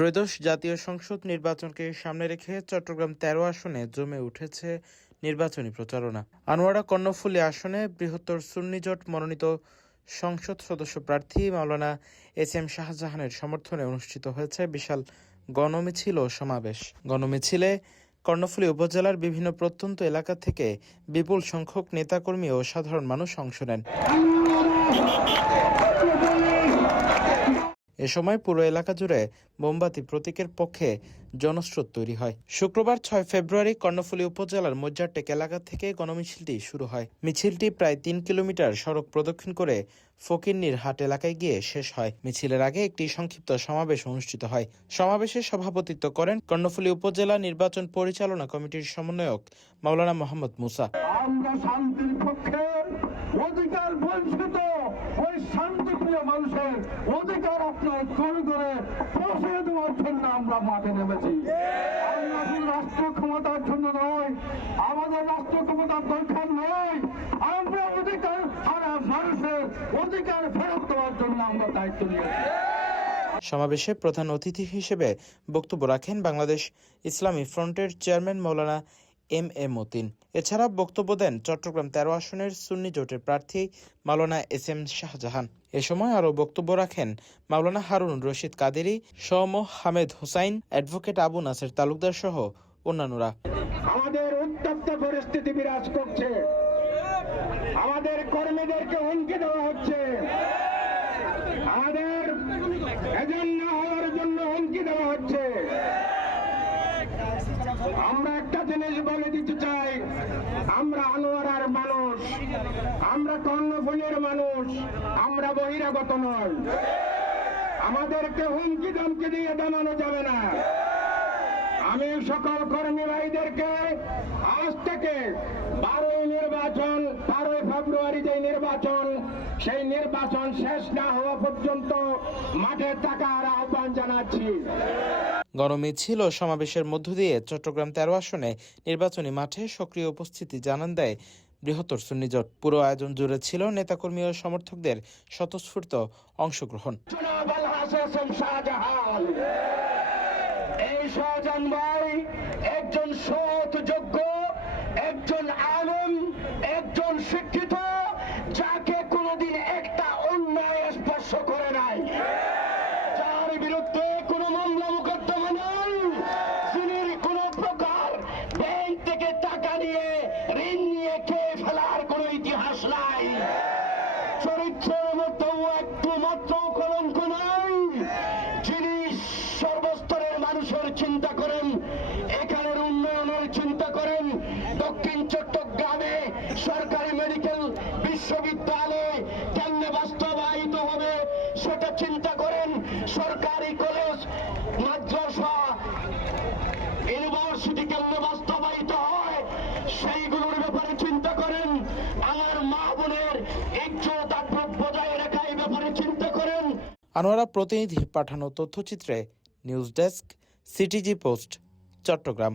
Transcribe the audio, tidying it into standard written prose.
ত্রয়োদশ জাতীয় সংসদ নির্বাচনকে সামনে রেখে চট্টগ্রাম ১৩ আসনে জমে উঠেছে নির্বাচনী প্রচারণা। আনোয়ারা কর্ণফুলী আসনে বৃহত্তর সুন্নি জোট মনোনীত সংসদ সদস্য প্রার্থী মাওলানা এস.এম. শাহজাহানের সমর্থনে অনুষ্ঠিত হয়েছে বিশাল গণমিছিল ও সমাবেশ। গণমিছিলে কর্ণফুলী উপজেলার বিভিন্ন প্রত্যন্ত এলাকা থেকে বিপুল সংখ্যক নেতাকর্মী ও সাধারণ মানুষ অংশ নেন। এ সময় পুরো এলাকা জুড়ে মোমবাতি প্রতীকের পক্ষে জনস্রোত তৈরি হয়। শুক্রবার ৬ ফেব্রুয়ারি কর্ণফুলী উপজেলার মজ্জারটেক এলাকা থেকে গণমিছিলটি শুরু হয়। মিছিলটি প্রায় ৩ কিলোমিটার সড়ক প্রদক্ষিণ করে ফকিরনীর হাট এলাকায় গিয়ে শেষ হয়। মিছিলের আগে একটি সংক্ষিপ্ত সমাবেশ অনুষ্ঠিত হয়। সমাবেশে সভাপতিত্ব করেন কর্ণফুলী উপজেলা নির্বাচন পরিচালনা কমিটির সমন্বয়ক মাওলানা মোহাম্মদ মুসা। আমরা শান্তির পক্ষে, অধিকার বঞ্চিত ওই শান্তিপ্রিয় মানুষের অধিকার আপনার করে করে পৌঁছে দেওয়ার জন্য আমরা মাঠে নেমেছি। আমরা শুধু রাষ্ট্র ক্ষমতার জন্য নয়, আমাদের রাষ্ট্র ক্ষমতার দরকার নয়, আমরা অধিকার সারা মানুষের অধিকার ফেরত দেওয়ার জন্য আমরা দায়িত্ব নিয়েছি। সমাবেশে প্রধান অতিথি হিসেবে বক্তব্য রাখেন বাংলাদেশ ইসলামী ফ্রন্টের চেয়ারম্যান মাওলানা এম.এ. মতিন। এছাড়া বক্তব্য দেন চট্টগ্রাম ১৩ আসনের সুন্নি জোটের প্রার্থী মাওলানা এস.এম. শাহজাহান। এ সময় আরও বক্তব্য রাখেন মাওলানা হারুন রশিদ কাদেরী, সৌম হামেদ হোসাইন, অ্যাডভোকেট আবু নাসের তালুকদার সহ অন্যান্যরা। আমাদের উত্তপ্ত পরিস্থিতি বিরাজ করছে, আমাদের কর্মীদেরকে হুমকি দেওয়া হচ্ছে, আমাদের এজেন্ট না হওয়ার জন্য হুমকি দেওয়া হচ্ছে। আমরা একটা জিনিস বলে দিতে চাই, আমরা আনোয়ারার মানুষ, আমরা কর্ণফুলীর মানুষ, আমরা বহিরাগত নয়। আমাদেরকে হুমকি ধমকি দিয়ে দমানো যাবে না। আমি সকল কর্মী ভাইদেরকে আজ থেকে 12 ফেব্রুয়ারি যে নির্বাচন, সেই নির্বাচন শেষ না হওয়া পর্যন্ত মাঠে থাকার আহ্বান জানাচ্ছি। গণমিছিল ও সমাবেশের মধ্য দিয়ে চট্টগ্রাম ১৩ আসনে নির্বাচনী মাঠে সক্রিয় উপস্থিতি জানান দেয় বৃহত্তর সুন্নি জোট। পুরো আয়োজন জুড়ে ছিল নেতাকর্মী ও সমর্থকদের স্বতঃস্ফূর্ত অংশগ্রহণ। এই শাহজাহান ভাই একজন সৎ, যোগ্য, একজন আলেম, একজন শিক্ষিত, যাকে কোনোদিন একটা অন্যায় স্পর্শ করে নাই, যার বিরুদ্ধে কোনো মামলা মোকদ্দমা নাই, যিনি কোনো প্রকার ব্যাংক থেকে টাকা নিয়ে ঋণ নিয়ে খেয়ে ফেলার কোনো ইতিহাস নাই, চরিত্রের মধ্যেও একটু মাত্র কলঙ্ক নাই, যিনি সর্বস্তরের মানুষের চিন্তা করেন, এখানের উন্নয়নের চিন্তা করেন, দক্ষিণ চট্টগ্রামে সরকারি মেডিকেল বিশ্ববিদ্যালয় কেমনে বাস্তবায়িত হবে সেটা চিন্তা করেন, সরকারি কলেজ, মাদ্রাসা, ইউনিভার্সিটি কেমনে বাস্তবায়িত হয় সেইগুলোর ব্যাপারে চিন্তা করেন, আমার মা বোনের ইজ্জত আব্রুত বজায় রাখা এই ব্যাপারে চিন্তা করেন। আনোয়ারা প্রতিনিধি পাঠানো তথ্যচিত্রে news desk, CTG post, Chittagong.